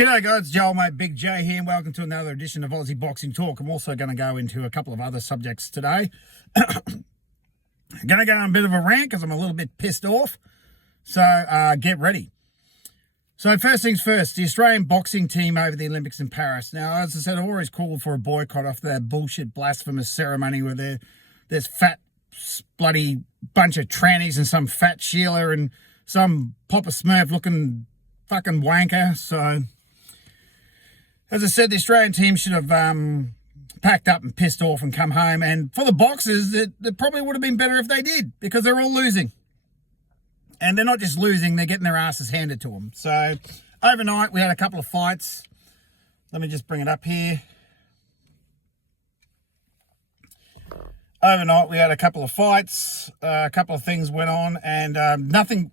G'day guys, it's Joel mate, Big J here, and welcome to another edition of Aussie Boxing Talk. I'm also going to go into a couple of other subjects today. I'm going to go on a bit of a rant because I'm a little bit pissed off. So get ready. So first things first, the Australian boxing team over the Olympics in Paris. Now, as I said, I always called for a boycott after that bullshit blasphemous ceremony where there's fat bloody bunch of trannies and some fat Sheila and some Papa Smurf looking fucking wanker. So, as I said, the Australian team should have packed up and pissed off and come home. And for the boxers, it probably would have been better if they did, because they're all losing. And they're not just losing, they're getting their asses handed to them. So overnight, we had a couple of fights. Let me just bring it up here. Overnight, we had a couple of fights. A couple of things went on, and nothing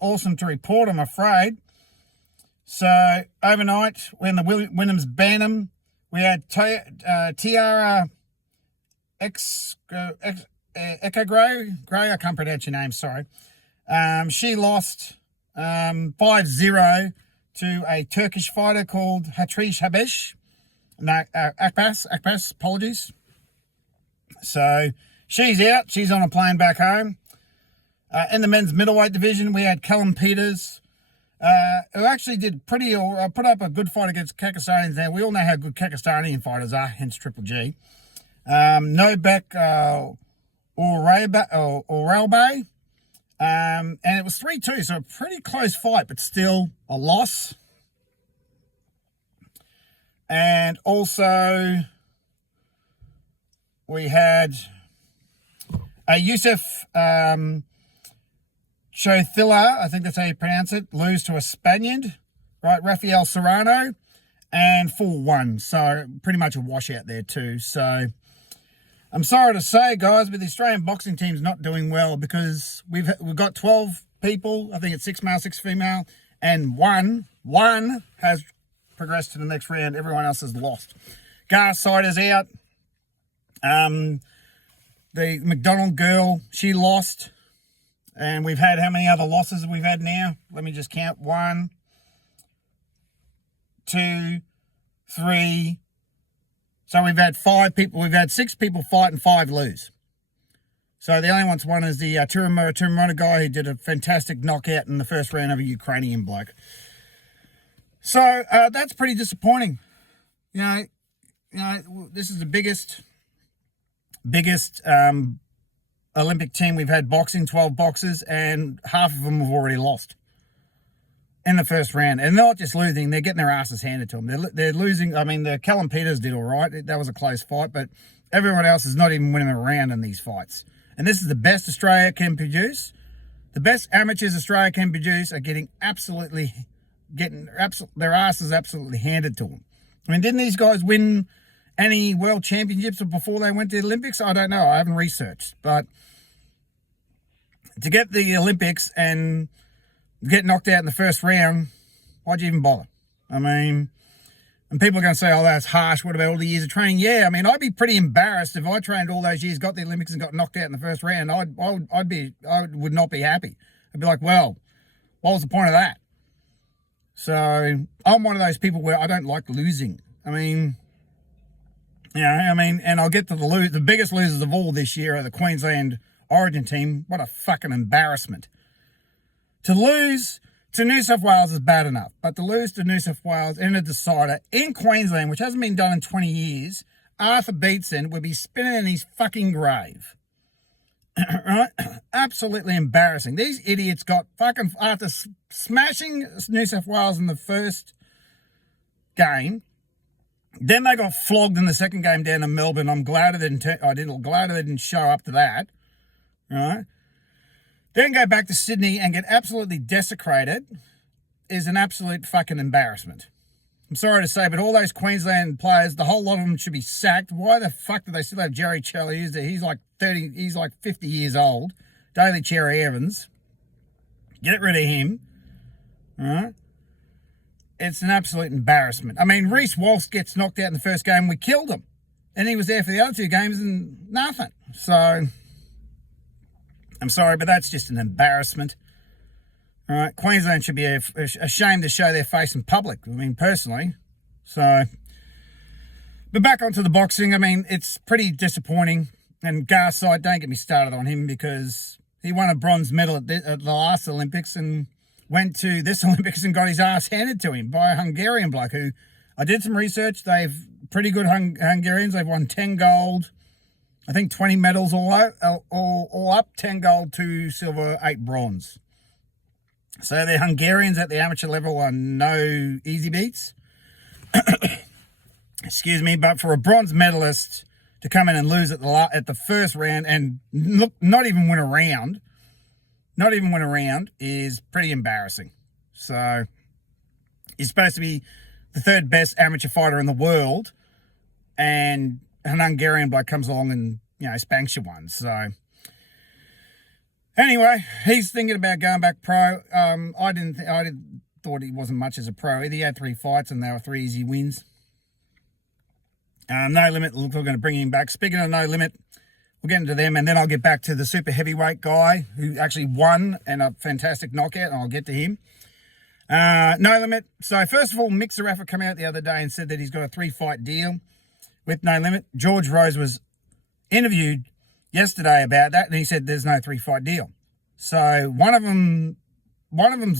awesome to report, I'm afraid. So overnight, when the Williams Bantam, we had Tiara Ekagray, I can't pronounce your name, sorry. She lost 5-0 to a Turkish fighter called Hatrish Habesh. No, Akbas, apologies. So she's out. She's on a plane back home. In the men's middleweight division, we had Callum Peters, who actually did put up a good fight against Kakistanians. Now, we all know how good Kakistanian fighters are, hence Triple G. Novak Oralbe, and it was 3-2, so a pretty close fight, but still a loss. And also, we had Youssef Chothilla, I think that's how you pronounce it, lose to a Spaniard, right? Rafael Serrano, and 4-1. So pretty much a washout there too. So I'm sorry to say, guys, but the Australian boxing team's not doing well, because we've got 12 people. I think it's 6 male, 6 female, and one has progressed to the next round. Everyone else has lost. Garsider's out. The McDonald girl, she lost. And we've had, how many other losses we've had now? Let me just count. 1, 2, 3. So we've had 5 people. We've had 6 people fight and 5 lose. So the only one is the Turamona guy who did a fantastic knockout in the first round of a Ukrainian bloke. So that's pretty disappointing. You know, this is the biggest Olympic team we've had boxing, 12 boxers, and half of them have already lost in the first round. And they're not just losing, they're getting their asses handed to them. They're losing. I mean, the Callum Peters did all right. That was a close fight, but everyone else is not even winning a round in these fights. And this is the best Australia can produce. The best amateurs Australia can produce are getting their asses absolutely handed to them. I mean, didn't these guys win any world championships before they went to the Olympics? I don't know. I haven't researched. But to get the Olympics and get knocked out in the first round, why'd you even bother? I mean, and people are going to say, oh, that's harsh. What about all the years of training? Yeah, I mean, I'd be pretty embarrassed if I trained all those years, got the Olympics and got knocked out in the first round. I would not be happy. I'd be like, well, what was the point of that? So I'm one of those people where I don't like losing. I mean, and I'll get to the biggest losers of all this year are the Queensland Origin team. What a fucking embarrassment. To lose to New South Wales is bad enough, but to lose to New South Wales in a decider in Queensland, which hasn't been done in 20 years, Arthur Beetson would be spinning in his fucking grave. Right? Absolutely embarrassing. These idiots got fucking, after smashing New South Wales in the first game, then they got flogged in the second game down in Melbourne. I'm glad they didn't show up to that. Right? Then go back to Sydney and get absolutely desecrated is an absolute fucking embarrassment. I'm sorry to say, but all those Queensland players, the whole lot of them should be sacked. Why the fuck do they still have Jerry Chelley? He's like 50 years old. Daly Cherry Evans. Get rid of him. All right? It's an absolute embarrassment. I mean, Reece Walsh gets knocked out in the first game. We killed him. And he was there for the other 2 games and nothing. So I'm sorry, but that's just an embarrassment. All right, Queensland should be ashamed to show their face in public. I mean, personally. So, but back onto the boxing. I mean, it's pretty disappointing. And Garside, don't get me started on him because he won a bronze medal at the last Olympics and went to this Olympics and got his ass handed to him by a Hungarian bloke who, I did some research, they've pretty good Hungarians. They've won 10 gold, I think 20 medals all up, 10 gold, 2 silver, 8 bronze. So the Hungarians at the amateur level are no easy beats. Excuse me, but for a bronze medalist to come in and lose at the first round and look, not even win a round is pretty embarrassing. So he's supposed to be the third best amateur fighter in the world, and an Hungarian bloke comes along and, spanks you one. So anyway, he's thinking about going back pro. I thought he wasn't much as a pro either. He had 3 fights and they were 3 easy wins. No Limit, looks like we're going to bring him back. Speaking of No Limit, we'll get into them and then I'll get back to the super heavyweight guy who actually won and a fantastic knockout, and I'll get to him. No Limit. So first of all, Mick Zarafa came out the other day and said that he's got a 3-fight deal with No Limit. George Rose was interviewed yesterday about that, and he said there's no 3-fight deal. So one of them's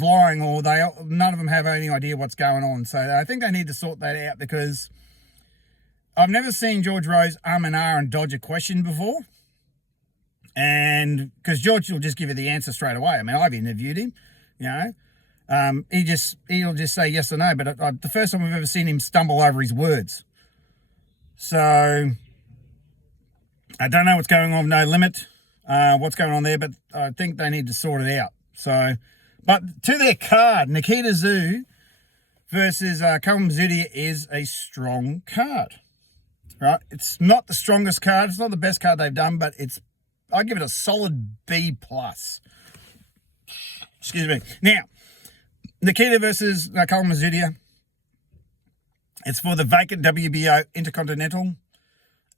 lying, or none of them have any idea what's going on. So I think they need to sort that out, because I've never seen George Rose and dodge a question before. And because George will just give you the answer straight away. I mean, I've interviewed him, he'll just say yes or no. But the first time I've ever seen him stumble over his words. So I don't know what's going on with No Limit, what's going on there, but I think they need to sort it out. So, but to their card, Nikita Tszyu versus Kama Mazudia is a strong card. Right? It's not the strongest card. It's not the best card they've done, but I give it a solid B+. Excuse me. Now, Nikita versus Kama Mazudia. It's for the vacant WBO Intercontinental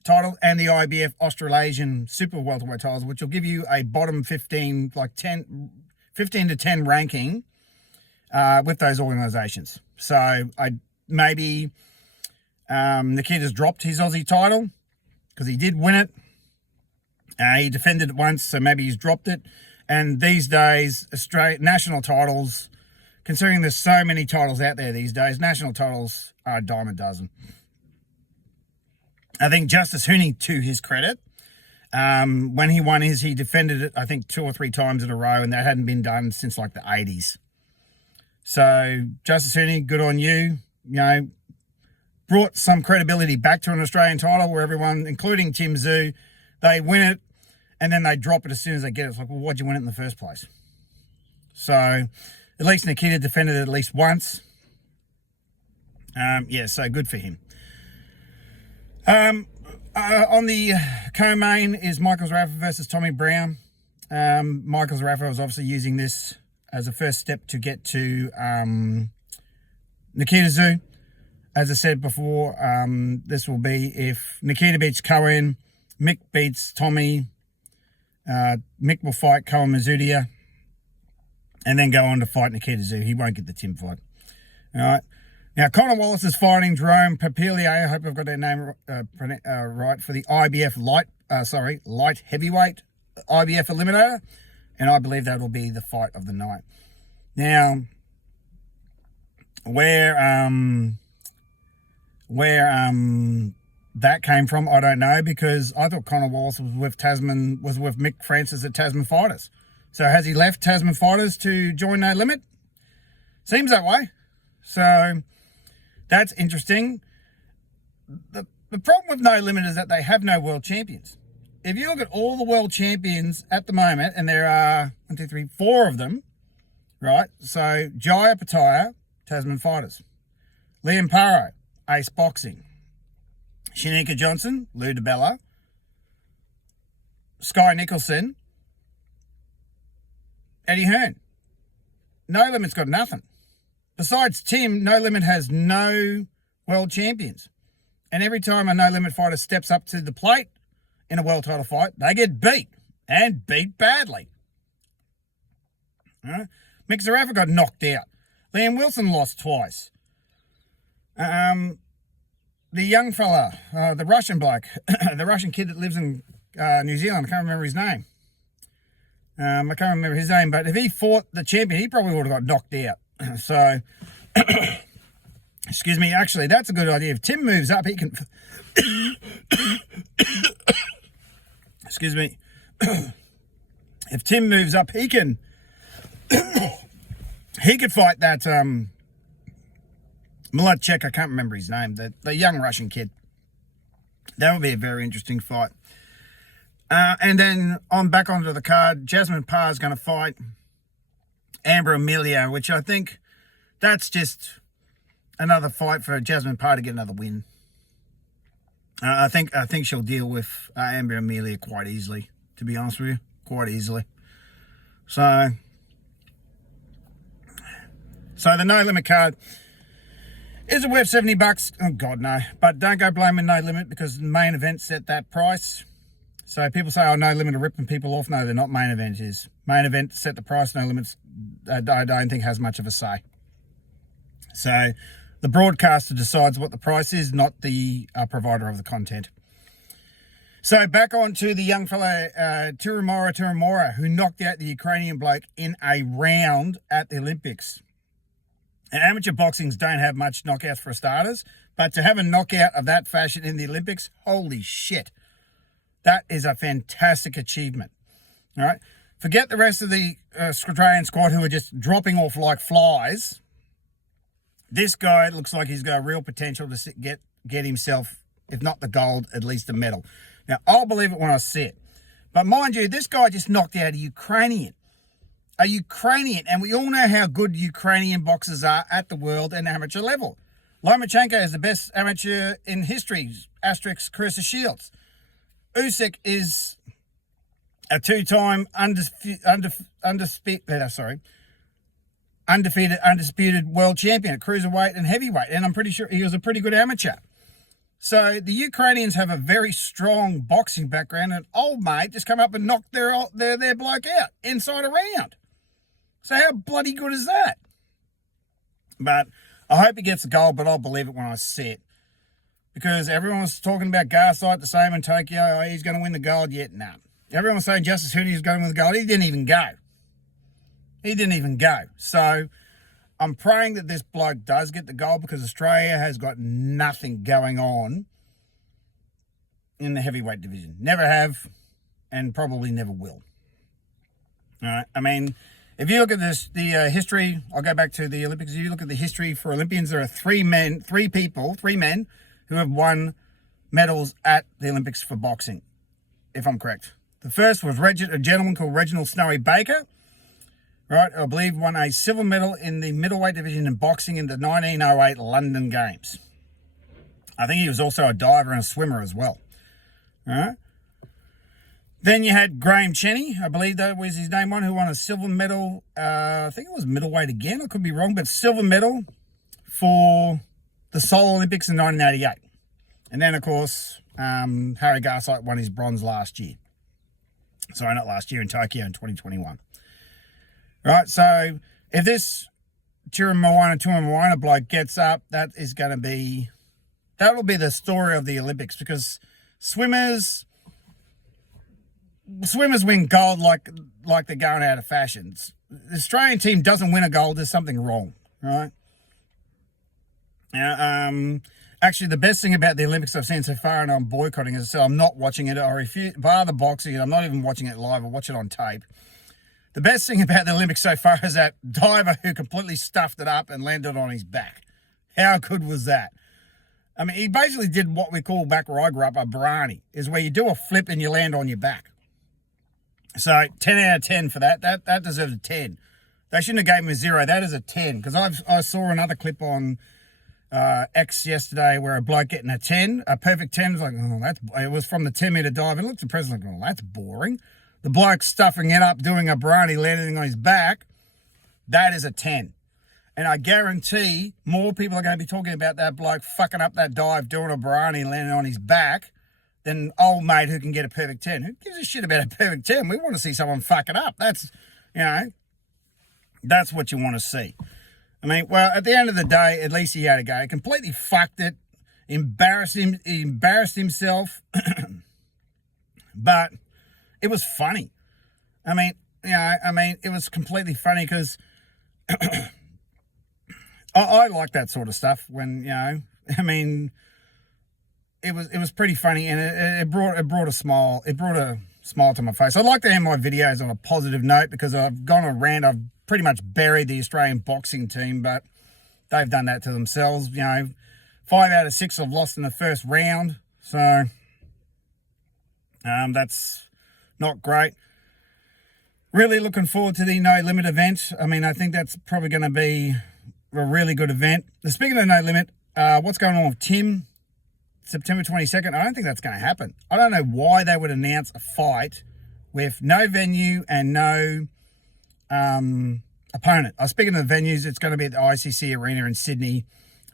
title and the IBF Australasian Super Welterweight titles, which will give you a bottom 15, 15 to 10 ranking with those organisations. So maybe Nikita's dropped his Aussie title because he did win it. He defended it once, so maybe he's dropped it. And these days, Australian national titles, considering there's so many titles out there these days, national titles are a dime a dozen. I think Justice Hooney, to his credit, when he won his, he defended it, I think, 2 or 3 times in a row, and that hadn't been done since like the 80s. So, Justice Hooney, good on you. Brought some credibility back to an Australian title where everyone, including Tim Tszyu, they win it and then they drop it as soon as they get it. It's like, well, why'd you win it in the first place? So, at least Nikita defended it at least once. So good for him. On the co-main is Michael Zarafa versus Tommy Brown. Michael Zarafa was obviously using this as a first step to get to Nikita Tszyu. As I said before, this will be if Nikita beats Cohen, Mick beats Tommy, Mick will fight Kama Mazudia, and then go on to fight Nikita Tszyu. He won't get the Tim fight. All right. Now, Connor Wallace is fighting Jerome Papilier. I hope I've got that name right, for the IBF light heavyweight IBF eliminator, and I believe that will be the fight of the night. Now, where that came from, I don't know, because I thought Connor Wallace was with Mick Francis at Tasman Fighters. So has he left Tasman Fighters to join No Limit? Seems that way. So that's interesting. The problem with No Limit is that they have no world champions. If you look at all the world champions at the moment, and there are 4 of them, right? So Jaya Pattaya, Tasman Fighters. Liam Paro, Ace Boxing. Shanika Johnson, Lou DiBella. Sky Nicholson, Eddie Hearn. No Limit's got nothing. Besides Tim, No Limit has no world champions. And every time a No Limit fighter steps up to the plate in a world title fight, they get beat, and beat badly. Mick Mick Zarafa got knocked out. Liam Wilson lost twice. The young fella, the Russian bloke, the Russian kid that lives in New Zealand, I can't remember his name. But if he fought the champion, he probably would have got knocked out. So, excuse me, actually, that's a good idea. If Tim moves up, he can... excuse me. If Tim moves up, he can... he could fight that... Malachek, I can't remember his name, the young Russian kid. That would be a very interesting fight. And then on back onto the card, Jasmine Parr is going to fight Amber Amelia, which I think that's just another fight for Jasmine Parr to get another win. I think she'll deal with Amber Amelia quite easily, to be honest with you, quite easily. So the No Limit card. Is it worth $70? Oh, God, no. But don't go blaming No Limit because the main event set that price. So people say, oh, No Limit are ripping people off. No, they're not. Main event is. Main event set the price. No Limits, I don't think, has much of a say. So the broadcaster decides what the price is, not the provider of the content. So back on to the young fella, Turumura, who knocked out the Ukrainian bloke in a round at the Olympics. And amateur boxings don't have much knockouts for starters, but to have a knockout of that fashion in the Olympics, holy shit. That is a fantastic achievement. All right. Forget the rest of the Australian squad who are just dropping off like flies. This guy looks like he's got real potential to get himself, if not the gold, at least the medal. Now, I'll believe it when I see it. But mind you, this guy just knocked out a Ukrainian. And we all know how good Ukrainian boxers are at the world and amateur level. Lomachenko is the best amateur in history, asterisk Carissa Shields. Usyk is a two-time undisputed world champion at cruiserweight and heavyweight, and I'm pretty sure he was a pretty good amateur. So the Ukrainians have a very strong boxing background, and old mate just come up and knocked their bloke out inside a round. So how bloody good is that? But I hope he gets the gold, but I'll believe it when I see it. Because everyone was talking about Garside the same in Tokyo. Oh, he's going to win the gold yet? No. Everyone was saying Justice Hooney was going to win the gold. He didn't even go. So I'm praying that this bloke does get the gold because Australia has got nothing going on in the heavyweight division. Never have and probably never will. All right. I mean, if you look at the history, I'll go back to the Olympics. If you look at the history for Olympians, there are three men who have won medals at the Olympics for boxing, if I'm correct. The first was a gentleman called Reginald Snowy Baker, right? I believe won a silver medal in the middleweight division in boxing in the 1908 London Games. I think he was also a diver and a swimmer as well. All right. Then you had Graham Cheney, I believe that was his name, who won a silver medal. I think it was middleweight again. I could be wrong, but silver medal for the Seoul Olympics in 1988. And then, of course, Harry Garside won his bronze last year. Sorry, not last year, in Tokyo in 2021. Right, so if this Turamawina bloke gets up, that'll be the story of the Olympics, because swimmers win gold like they're going out of fashion. The Australian team doesn't win a gold, there's something wrong, right? Now, actually, the best thing about the Olympics I've seen so far, and I'm boycotting it, so I'm not watching it. I refuse, bar the boxing, I'm not even watching it live. I watch it on tape. The best thing about the Olympics so far is that diver who completely stuffed it up and landed on his back. How good was that? I mean, he basically did what we call back where I grew up a Barani, is where you do a flip and you land on your back. So 10 out of 10 for that. That deserves a 10. They shouldn't have gave him a 0. That is a 10. Because I saw another clip on X yesterday where a bloke getting a 10, a perfect 10. Was like, it was from the 10-meter dive. It looked at the president like, that's boring. The bloke stuffing it up, doing a Barani, landing on his back, that is a 10. And I guarantee more people are going to be talking about that bloke fucking up that dive, doing a Barani, landing on his back, than old mate who can get a perfect 10. Who gives a shit about a perfect 10? We want to see someone fuck it up. That's, That's what you want to see. I mean, well, at the end of the day, at least he had a go. He completely fucked it, he embarrassed himself, but it was funny. I mean, it was completely funny because I like that sort of stuff when, it was pretty funny, and it brought a smile. It brought a smile to my face. I like to end my videos on a positive note because I've gone on a rant. I've pretty much buried the Australian boxing team, but they've done that to themselves. 5 out of 6 have lost in the first round, so that's not great. Really looking forward to the No Limit event. I mean, I think that's probably going to be a really good event. Speaking of No Limit, what's going on with Tim? September 22nd, I don't think that's going to happen. I don't know why they would announce a fight with no venue and no opponent. Speaking of the venues, it's going to be at the ICC Arena in Sydney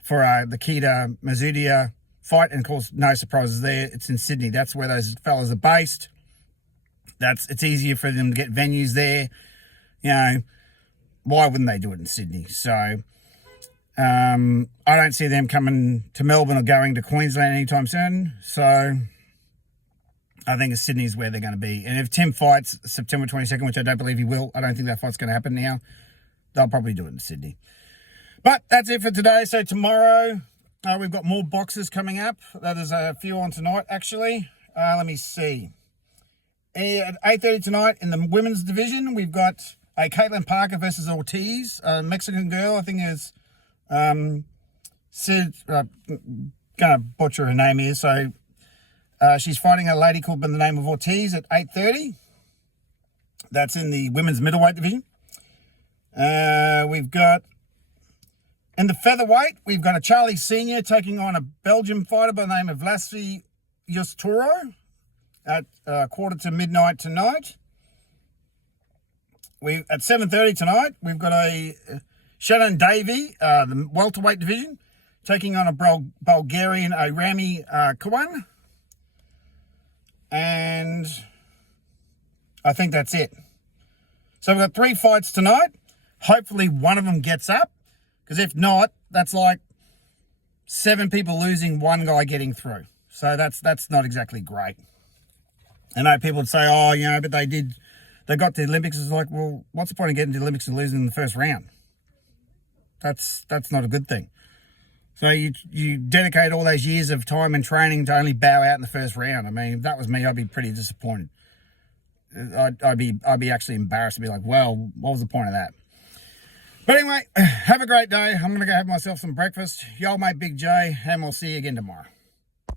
for the Kita Mazudia fight. And, of course, no surprises there. It's in Sydney. That's where those fellas are based. It's easier for them to get venues there. Why wouldn't they do it in Sydney? So I don't see them coming to Melbourne or going to Queensland anytime soon. So I think Sydney's where they're going to be. And if Tim fights September 22nd, which I don't believe he will, I don't think that fight's going to happen now, they'll probably do it in Sydney. But that's it for today. So tomorrow we've got more boxes coming up. There's a few on tonight, actually. Let me see. At 8:30 tonight in the women's division, we've got Caitlin Parker versus Ortiz, a Mexican girl. I think is Sid. Gonna butcher her name here. So she's fighting a lady called by the name of Ortiz at 8:30. That's in the women's middleweight division. We've got in the featherweight, we've got a Charlie Senior taking on a Belgian fighter by the name of Lassi Justoro at quarter to midnight tonight. At 7:30 tonight, we've got a Shannon Davey, the welterweight division, taking on a Bulgarian, a Rami Kawan. And I think that's it. So we've got 3 fights tonight. Hopefully one of them gets up, because if not, that's like 7 people losing, 1 guy getting through. So that's not exactly great. I know people would say, but they got to the Olympics. It's like, well, what's the point of getting to the Olympics and losing in the first round? That's not a good thing. So you dedicate all those years of time and training to only bow out in the first round. I mean, if that was me, I'd be pretty disappointed. I'd be actually embarrassed to be like, well, what was the point of that? But anyway, have a great day. I'm going to go have myself some breakfast. Your old mate Big J, and we'll see you again tomorrow.